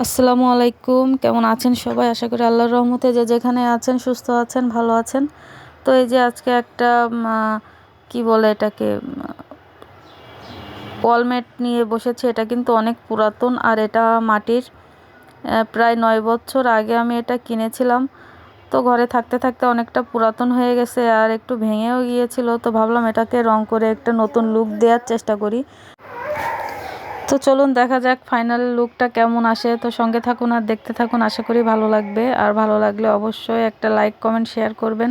আসসালামু আলাইকুম। কেমন আছেন সবাই? আশা করি আল্লাহর রহমতে যে যেখানে আছেন, সুস্থ আছেন, ভালো আছেন। তো এই যে আজকে একটা কি বলে এটাকে ওয়ালমেট নিয়ে বসেছি, এটা কিন্তু অনেক পুরাতন আর এটা মাটির প্রায় নয় বছর আগে আমি এটা কিনেছিলাম। তো ঘরে থাকতে থাকতে অনেকটা পুরাতন হয়ে গেছে আর একটু ভেঙেও গিয়েছিল। তো ভাবলাম এটাকে রং করে একটা নতুন লুক দেওয়ার চেষ্টা করি। তো চলুন দেখা যাক ফাইনাল লুকটা কেমন আসে। তো সঙ্গে থাকুন আর দেখতে থাকুন, আশা করি ভালো লাগবে। আর ভালো লাগলে অবশ্যই একটা লাইক কমেন্ট শেয়ার করবেন।